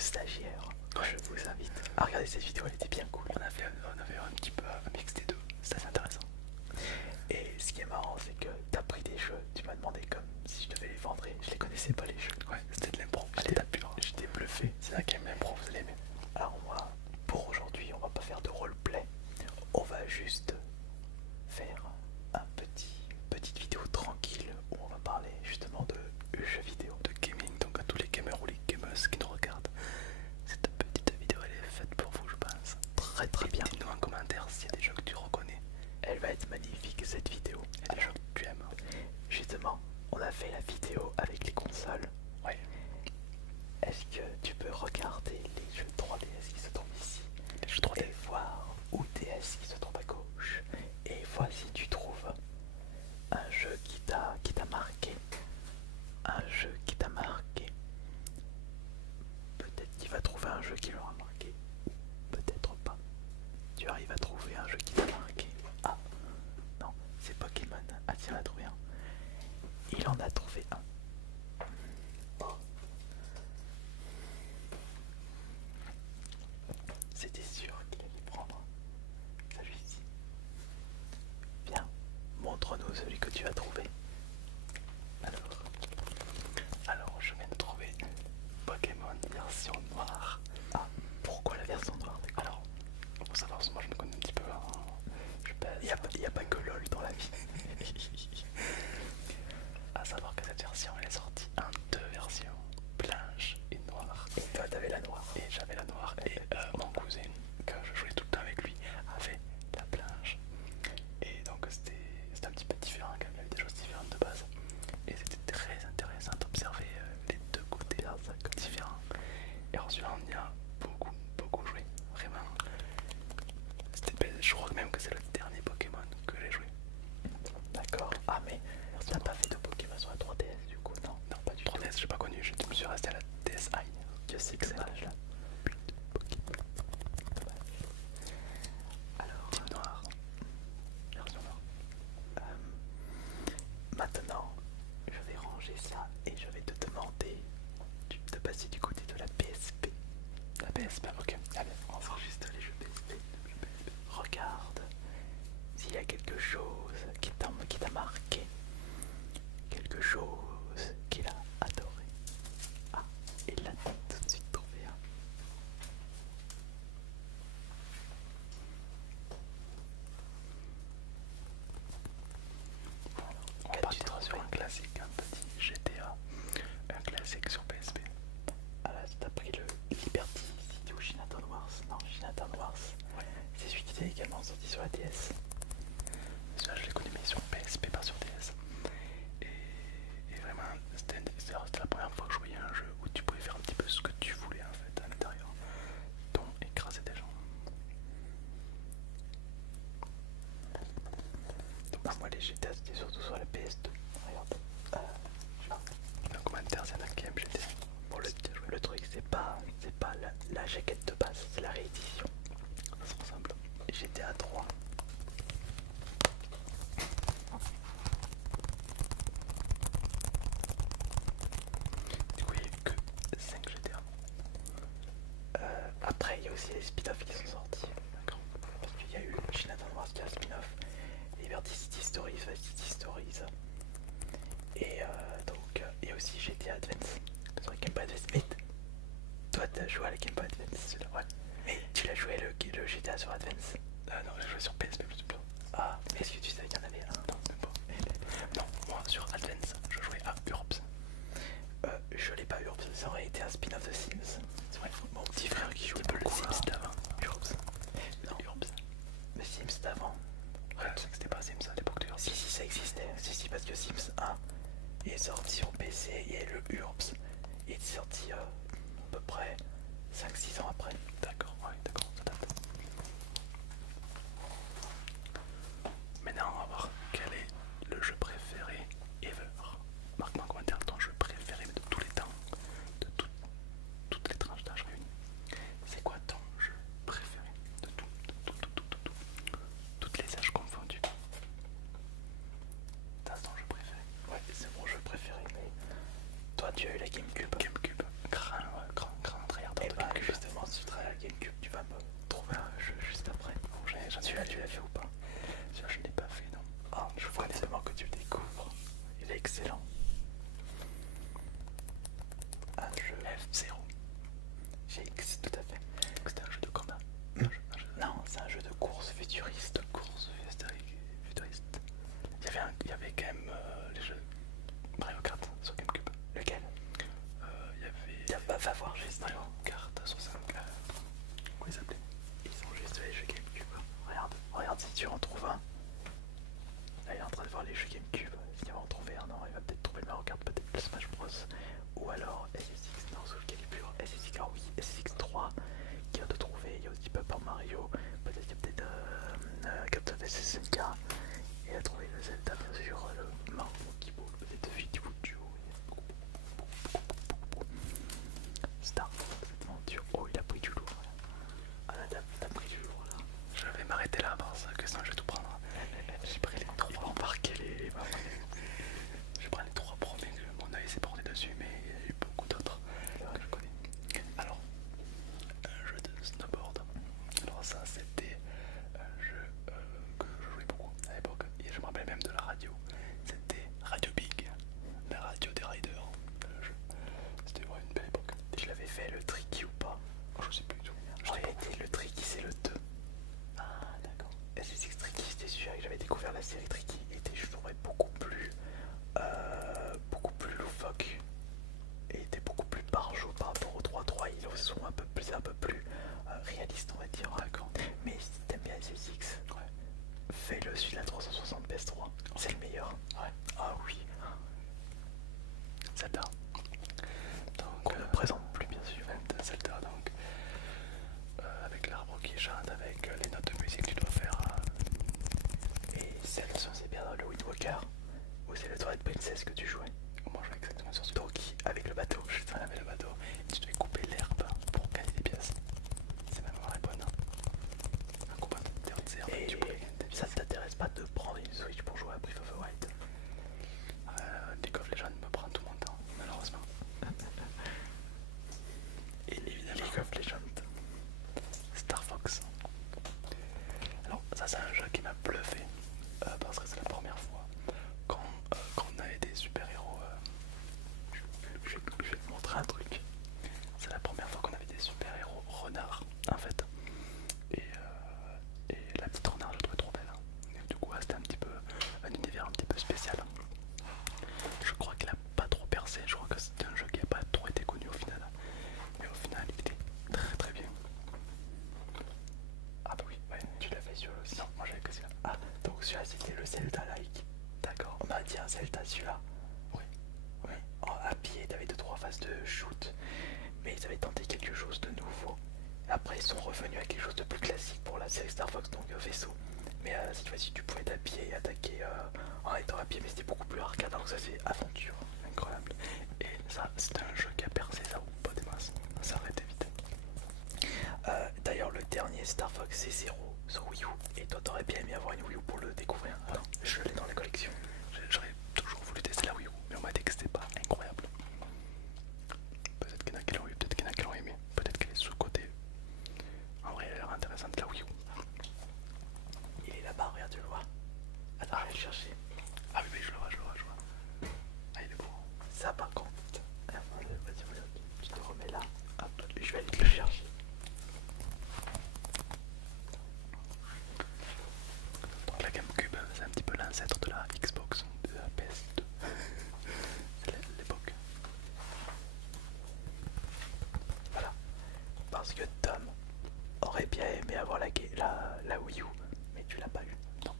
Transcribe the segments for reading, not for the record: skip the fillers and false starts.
stagiaire. Je vous invite à regarder cette vidéo, elle était bien cool. On avait un petit peu un mix des deux, c'était assez intéressant. Et ce qui est marrant, c'est que t'as pris des jeux, tu m'as demandé comme si je devais les vendre et je les connaissais pas les jeux. Ouais, c'était de l'impro, à l'état pur. J'étais bluffé. C'est un game impro, vous allez aimer. Alors moi, pour aujourd'hui, on va pas faire de roleplay. On va juste faire petite vidéo tranquille où on va parler justement de jeux vidéo. De gaming, donc à tous les gamers ou les gameuses qui nous regardent. Cette petite vidéo elle est faite pour vous je pense. Très bien. Dites-nous en commentaire s'il y a des jeux que tu reconnais. Elle va être magnifique cette vidéo. Et des jeux que tu aimes. Justement, on a fait la vidéo avec les consoles. Ouais. Est-ce que tu peux regarder les jeux 3DS qui se trouvent ici Les jeux 3D. et voir où DS qui se trouve à gauche et vois si tu trouves un jeu qui t'a marqué. Un jeu qui t'a marqué. Peut-être qu'il va trouver un jeu qui l'aura marqué. Peut-être pas. Tu arrives à trouver un jeu qui t'a marqué. Ah non, c'est Pokémon. Ah tiens, il en a trouvé un. Il en a trouvé un. C'était sûr qu'il allait prendre celui-ci. Viens, montre-nous celui que tu as trouvé. Alors je viens de trouver Pokémon version noire. Ah, pourquoi la version noire? Alors, faut savoir, parce que moi je me connais un petit peu. Je pèse. Il n'y a pas que LOL dans la vie. À savoir que cette version elle est sortie en deux versions, blanche et noire. Et toi, t'avais la noire. Et j'avais la noire. Et mon cousin, que je jouais tout le temps avec lui, avait la blanche. Et donc c'était un petit peu différent quand même, il y avait des choses différentes de base. Et c'était très intéressant d'observer les deux côtés différents. Et alors celui-là on y a beaucoup joué, vraiment. Je crois même que c'est le dernier Pokémon que j'ai joué. D'accord. Ah mais t'as pas fait de Pokémon sur la 3DS du coup? Non, Non, pas du 3DS j'ai pas connu, je me suis resté à la DSi. tout. Je sais que c'est dommage là. Alors, Type noir. Version noire. maintenant, je vais ranger ça et je vais te demander de passer du côté de la PSP. La PSP, ok. Allez, On enregistre les jeux PSP. Regarde s'il y a quelque chose qui t'a marqué, quelque chose qu'il a adoré. Ah, il l'a tout de suite trouvé. Hein. on partira sur un classique, un petit GTA, un classique sur PSP. Ah là, t'as pris le Liberty City ou Chinatown Wars? Non, Chinatown Wars. Ouais. C'est celui qui était également sorti sur la DS. Celui-là je l'ai connu mais sur PSP, pas sur DS. Et vraiment, c'était la première fois que je voyais un jeu où tu pouvais faire un petit peu ce que tu voulais en fait à l'intérieur, dont écraser des gens. Non, moi les GTA c'était surtout sur la PS2. Regarde. Dans le commentaire, c'est un qui aime GTA. Bon, le truc c'est pas la jaquette de base, c'est la réédition. Ça se ressemble. GTA 3. Du coup, il n'y a eu que 5 GTA. Après il y a aussi les spin-offs qui sont sortis. D'accord. Parce qu'il y a eu Chinatown Wars qui a un spin-off, Liberty City Stories, Vice City Stories. Et donc il y a aussi GTA Advance sur la Game Boy Advance. Mais toi t'as joué à la Game Boy Advance celui-là? Ouais. Mais tu l'as joué le GTA sur Advance? Non, j'ai joué sur PSP plus tôt. Ah, mais est-ce que tu savais qu'il y en avait un? Non, même pas. Non, moi sur Advance, je jouais à Urbs. Je l'ai pas eu, ça aurait été un spin-off de Sims. C'est vrai, Mon petit frère qui jouait le beaucoup Sims à d'avant. Urbs. Non, Urbs. le Sims d'avant. Ouais, je sais que c'était pas Sims à l'époque de Urbs. Si, ça existait. Si, parce que Sims 1 il est sorti sur PC et le Urbs il est sorti à peu près 5-6 ans après. D'accord, ouais, d'accord, ça date. Maintenant, on va voir quel est le jeu préféré ever. Marque-moi en commentaire ton jeu préféré de tous les temps, de toutes les tranches d'âge réunies. C'est quoi ton jeu préféré de toutes les âges confondus? T'as ton jeu préféré? Ouais, c'est mon jeu préféré. Mais toi, tu as eu la GameCube. GameCube, grand tryhard de SNK. Et a trouvé le Zelda, bien sûr, le Mario qui vaut les deux vidéos duo. Star Adventure. Oh, il a pris du lourd. Ah là, t'as pris du lourd là. Je vais m'arrêter là parce que sinon je vais tout prendre. J'ai pris les trois. Il va embarquer les Je prends les trois premiers que mon œil s'est porté dessus, mais il y a eu beaucoup d'autres que je connais. Alors, un jeu de snowboard. Alors ça c'était un jeu que je jouais beaucoup à l'époque. Et je me rappelle même de la radio. C'était Radio Big, la radio des riders. C'était vraiment une belle époque. Je l'avais fait le tricky ou pas? Oh, je sais plus du tout. En réalité, le tricky c'est le 2. Ah d'accord. SSX Tricky, c'était celui que j'avais découvert la série Tricky. Et je trouvais beaucoup plus loufoque. Et était beaucoup plus barjot par rapport au 3.3. Ils sont un peu plus réalistes, on va dire. D'accord. Mais si t'aimes bien SSX, Ouais. fais-le celui de la 360 PS3. C'est le meilleur. Ouais. Ah oui. Zelda. Donc, Qu'on ne présente plus, bien sûr. Zelda, donc. Avec l'arbre qui chante, avec les notes de musique que tu dois faire. Et cette version, c'est bien dans le Wind Walker. Ou c'est le Twilight Princess que tu jouais. Moi, je vais exactement sur ce Donc, avec le bateau. avec le bateau. Et tu dois couper l'herbe pour gagner des pièces. C'est même vraiment bonne. Un coup de Et tu peux gagner des ça pièces. ne t'intéresse pas de prendre une Switch pour jouer à Breath of the Wild? League of Legends me prend tout mon temps, malheureusement. Et évidemment, League of Legends. Star Fox. Alors, ça, c'est un jeu qui m'a bluffé. Parce que c'est la première fois quand on avait des super-héros. Je vais te montrer un truc. C'est la première fois qu'on avait des super-héros renards, en fait. Et la petite renard, je la trouvais trop belle. Et du coup, c'était un petit peu un univers un petit peu spécial. Je crois qu'il a pas trop percé. Je crois que c'était un jeu qui a pas trop été connu au final. Mais au final, il était très très bien. Ah bah oui, ouais. Tu l'as fait sur le site? Non, moi j'avais que celui-là. Ah, donc celui-là c'était le Zelda-like. D'accord. On a dit un Zelda celui-là. Oui. Oui. À pied, t'avais 2-3 phases de shoot. Mais ils avaient tenté quelque chose de nouveau. Après, ils sont revenus à quelque chose de plus classique pour la série Star Fox, donc vaisseau. Mais cette fois-ci, tu pouvais t'appuyer et attaquer en étant à pied, mais c'était beaucoup plus arcade. Donc ça, c'est aventure. Incroyable. Et ça, c'était un jeu qui a percé ça ou pas des masses. Ça arrêtait vite. D'ailleurs, le dernier Star Fox, c'est 0 sur Wii U. Et toi, t'aurais bien aimé avoir une Wii U pour le découvrir. Alors, je l'ai dans la collection. J'aurais toujours voulu tester la Wii U, mais on m'a dit que c'était pas incroyable. Peut-être qu'il y en a qui l'ont eu, peut-être qu'il y en a qui l'ont aimé, peut-être qu'elle est sous-côté. En vrai, elle a l'air intéressante la Wii U. Il est là-bas, regarde, tu le vois. Attends, je vais le chercher. Ah oui, je le vois. Ah, il est beau. Ça, par contre, vas-y, tu te remets là. Hop, je vais aller te le chercher. Donc la GameCube, c'est un petit peu l'ancêtre de la Xbox, de la PS2. C'est l'époque. Voilà. Parce que Tom aurait bien aimé avoir la Wii U, mais tu l'as pas eu. Non.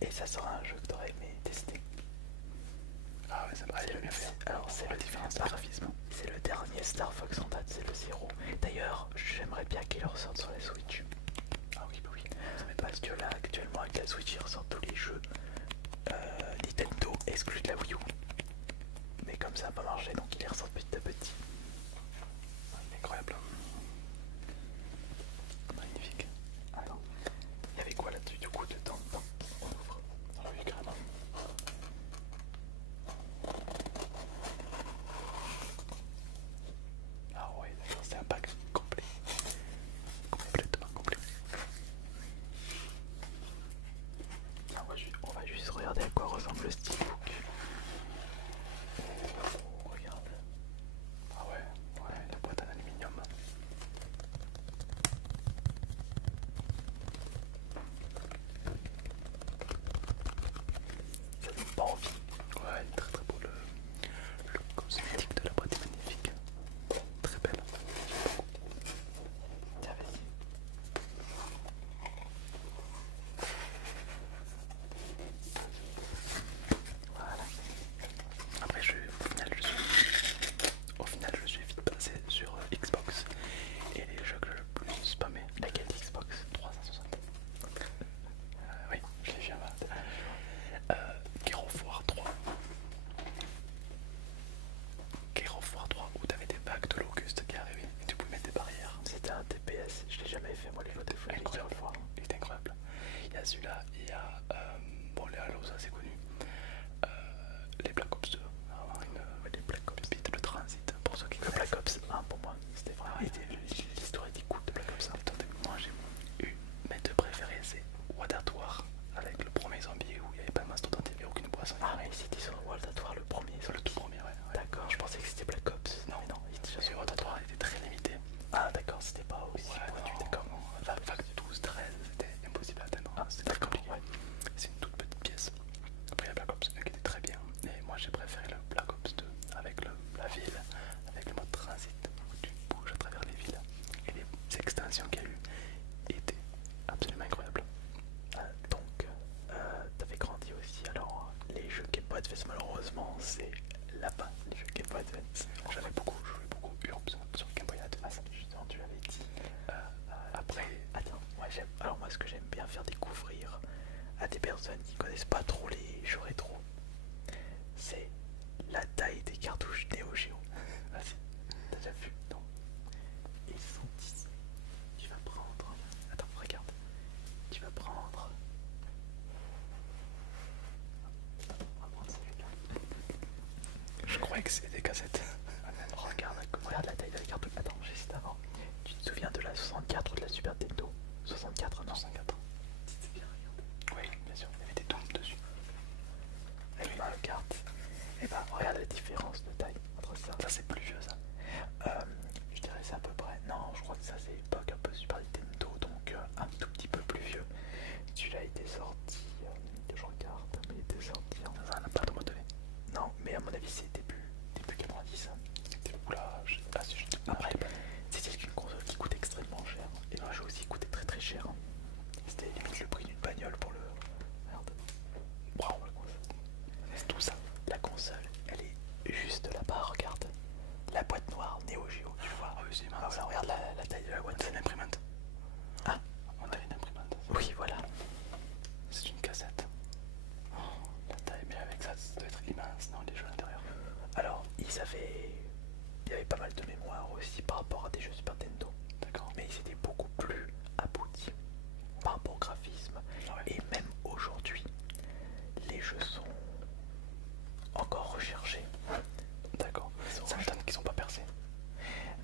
Et ça sera un jeu que tu aurais aimé tester. Ah ouais, c'est vrai, il a bien fait. Alors c'est la le différence de graphisme. C'est le dernier Star Fox en date, c'est le 0. D'ailleurs, j'aimerais bien qu'il ressorte sur la Switch. Ah oui, bah oui. Parce que là, actuellement, avec la Switch, il ressort tous les jeux Nintendo exclus de la Wii U. Mais comme ça n'a pas marché, donc il les ressort petit à petit. Incroyable. Magnifique. Attends, il y avait quoi là-dessus du coup dedans? On ouvre. Ah oui, carrément. Ah ouais, d'accord, c'est un pack complet. Complètement complet. On va juste regarder à quoi ressemble le steelbook. Oh, regarde. Ah ouais, la boîte en aluminium. là-bas, les jeux Game Boy Advance. J'avais beaucoup, je jouais beaucoup Urbs sur Game Boy Advance. Justement, tu l'avais dit. Après, attends, alors moi ce que j'aime bien faire découvrir à des personnes qui connaissent pas trop les jeux rétro, c'est la taille des cartouches Neo Geo. vas-y, t'as déjà vu? Non. Ils sont ici. Tu vas prendre. Attends, regarde. Tu vas prendre. On va prendre celui-là. Je croyais que c'était des cassettes. Regarde la taille de la cartouche. Attends, j'hésite avant. Tu te souviens de la 64 ou de la Super Nintendo? 64, non? 64. Tu te souviens, regarde. Oui, bien sûr, il y avait des tombes dessus. Et oui, regarde. Et bah, regarde la différence de taille entre ça. Ça, c'est plus vieux, ça. Je dirais c'est à peu près. Non, je crois que ça c'est époque un peu Super Nintendo, donc un tout petit peu plus vieux. Celui-là a été sorti, je regarde, mais il était sorti en. Ça n'a pas de modelé. Non, mais à mon avis c'est début 90. C'était oula, Après, c'était une console qui coûte extrêmement cher. Et le jeu aussi coûtait très très cher. C'était limite le prix d'une bagnole pour le. Merde. Waouh, la console. C'est tout ça. La console, elle est juste là-bas, regarde. La boîte noire Neo Geo, tu vois. Ah oui, c'est Ah, voilà, regarde la taille de la boîte. C'est une imprimante. Ah, on a une imprimante. oui, voilà. C'est une cassette. Oh, la taille, mais avec ça, ça doit être immense, non, les jeux à l'intérieur. Alors, il y avait pas mal de mémoire aussi par rapport à des jeux Super Nintendo. D'accord. Mais ils étaient beaucoup plus aboutis par rapport au graphisme. Ah ouais. Et même aujourd'hui, les jeux sont encore recherchés. D'accord. Ça me donne qu'ils sont pas percés.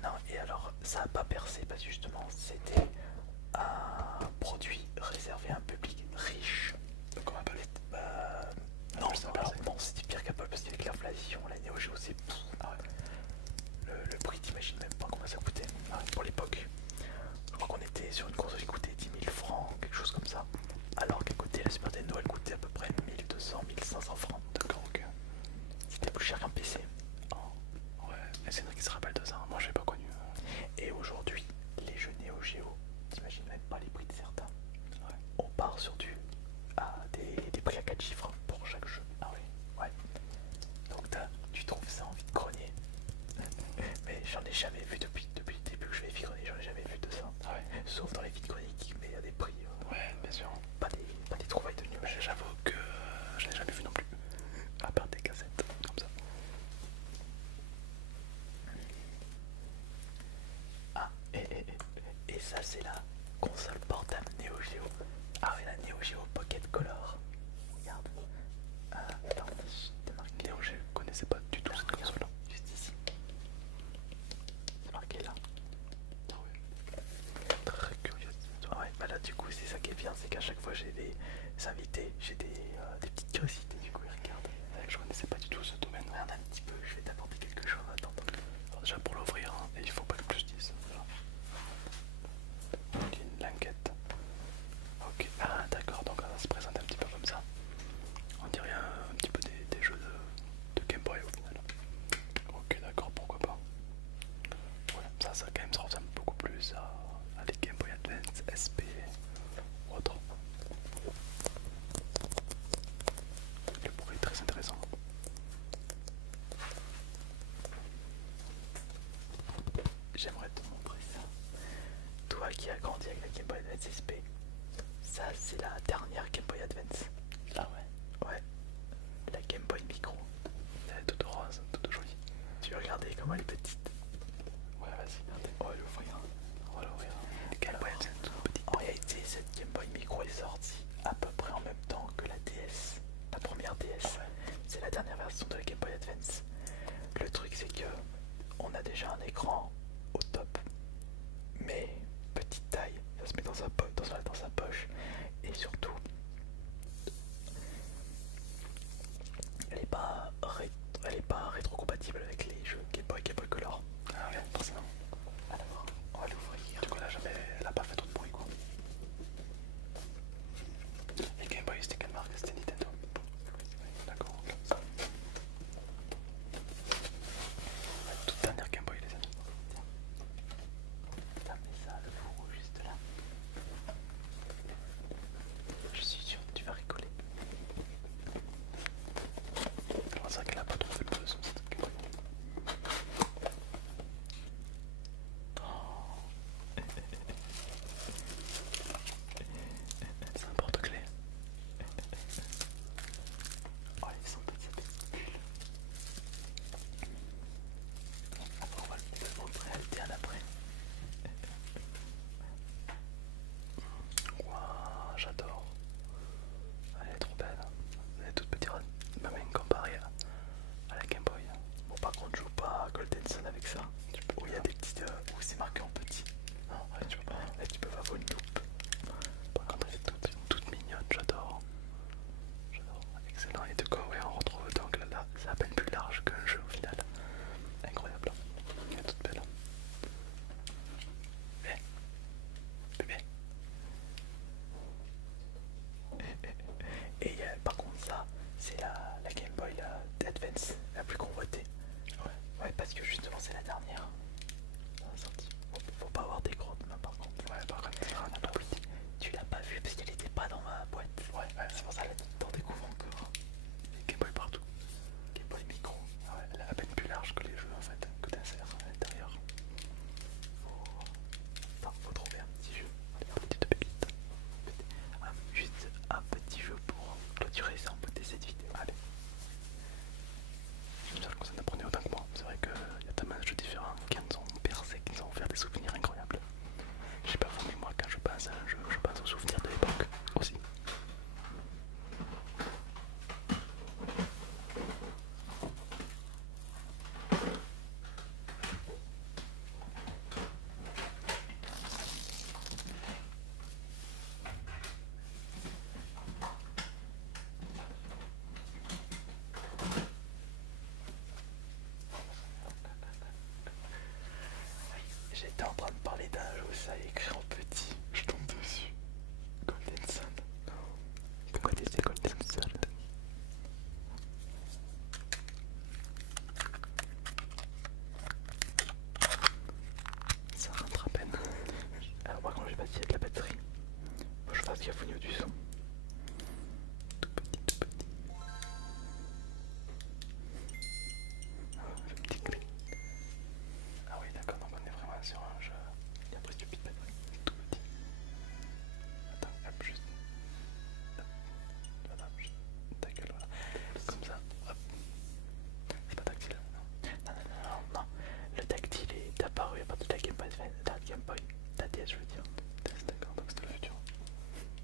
Non, et alors, ça n'a pas percé parce que justement, c'était un produit réservé à un public riche. Comment Apple? Non, non, c'était pire qu'Apple parce qu'avec l'inflation, la Neo Geo, c'est. Ah ouais. Le prix, t'imagines même pas combien ça coûtait pour l'époque. Je crois qu'on était sur une console qui coûtait 10 000 francs, quelque chose comme ça. Alors qu'à côté, la Super Nintendo, elle coûtait à peu près 1200, 1500 francs. D'accord, ok. C'était plus cher qu'un PC. Oh, ouais, mais c'est vrai qu'ils se rappellent de ça. Moi, j'ai pas connu. Et aujourd'hui, les jeux Neo Geo, t'imagines même pas les prix de certains. Ouais. On part sur des prix à 4 chiffres pour chaque jeu. Ah oui. Ouais. Donc tu trouves ça envie de grogner. Mais j'en ai jamais vu depuis le début que je fais grogner, j'en ai jamais vu de ça. Ah ouais. Sauf dans les vides chroniques, mais à des prix. Ouais, bien sûr. Pas des trouvailles de nuit. J'avoue que je n'ai jamais vu non plus. À part des cassettes comme ça. Ah, et ça c'est la console portable Neo Geo. Ah oui, la Neo Geo Pocket Color. Regarde. Attends, t'as marqué. Léo, je connaissais pas du tout cette console là. Juste ici. C'est marqué là. Ah ouais. Très curieux. Ouais, bah là du coup c'est ça qui est bien, c'est qu'à chaque fois j'ai des invités, j'ai des petites curiosités du coup ils regardent. C'est vrai que je connaissais pas du tout ce domaine. Regarde un petit peu, je vais t'apporter quelque chose. Attends. Alors déjà pour l'ouvrir, hein, il faut pas que je dise. Voilà. Il y a une languette. Ok, ah d'accord, donc ça se présente un petit peu comme ça. On dirait un petit peu des jeux de Game Boy au final. Ok, d'accord, pourquoi pas. Voilà, ça quand même ça ressemble beaucoup plus à des Game Boy Advance, SP ou autre. Le bruit est très intéressant. J'aimerais te montrer ça. Toi qui as grandi avec la Game Boy Advance SP, ça c'est la dernière Game Boy Advance. Ah ouais. Ouais. La Game Boy Micro. Elle est toute rose, toute jolie. Tu veux regarder comment elle est petite? Ouais, vas-y. On va l'ouvrir. On va l'ouvrir. Game Boy Advance toute petite. En réalité, cette Game Boy Micro est sortie à peu près en même temps que la DS. La première DS. Ouais. C'est la dernière version de la Game Boy Advance. Le truc c'est que on a déjà un écran au top, mais petite taille, ça se met dans sa poche, et surtout elle est pas rétro-compatible avec les jeux Game Boy Color. Ah ouais, forcément. Alors, on va l'ouvrir. Du coup là elle a pas fait trop de bruit quoi. Les Game Boy c'était quelle marque? C'était Nintendo. D'accord. La toute dernière Game Boy les amis. ça est écrit en petit. Je tombe dessus. Golden Sun. Vous connaissez Golden Sun? Ça rentre à peine. Alors par contre, j'ai pas dit de la batterie. Faut que je fasse gaffe au niveau du son. Tout petit, tout petit. Le petit clé. Ah oui, d'accord, donc on est vraiment sur un jeu. Il y a presque plus de batterie. Tout petit. Attends, hop, juste. Hop. Voilà, juste. Ta gueule, voilà. Comme ça, hop. C'est pas tactile, non? Non. Le tactile est apparu à partir de la Game Boy Advance, la DS je veux dire. D'accord, donc c'est le futur.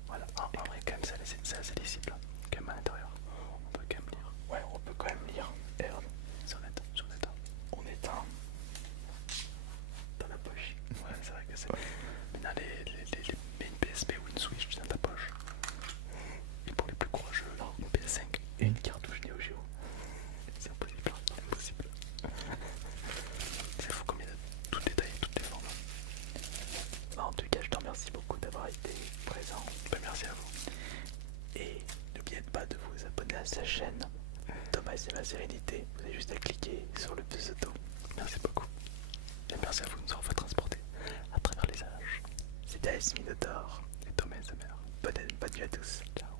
Voilà, en vrai, quand même, c'est assez lisible. Quand même à l'intérieur. On peut quand même lire. Ouais, on peut quand même lire. Et regarde, Sur net, sur net. on éteint dans la poche. Ouais, c'est vrai que c'est. Maintenant, mets une PSP ou une Switch dans ta poche. Et pour les plus courageux, une PS5 Et une cartouche Neo Geo. c'est impossible. Impossible. C'est fou comme il y a tout détaillé, toutes les formes. En tout cas, je te remercie beaucoup d'avoir été présent. Ben, merci à vous. Et n'oubliez pas de vous abonner à sa chaîne Thomas et ma sérénité. Vous avez juste à cliquer sur le pseudo. Merci beaucoup. Et merci à vous de nous avoir fait transporter à travers les âges. C'était AS Minotaur. Et Thomas et sa mère. Bonne nuit à tous. Ciao.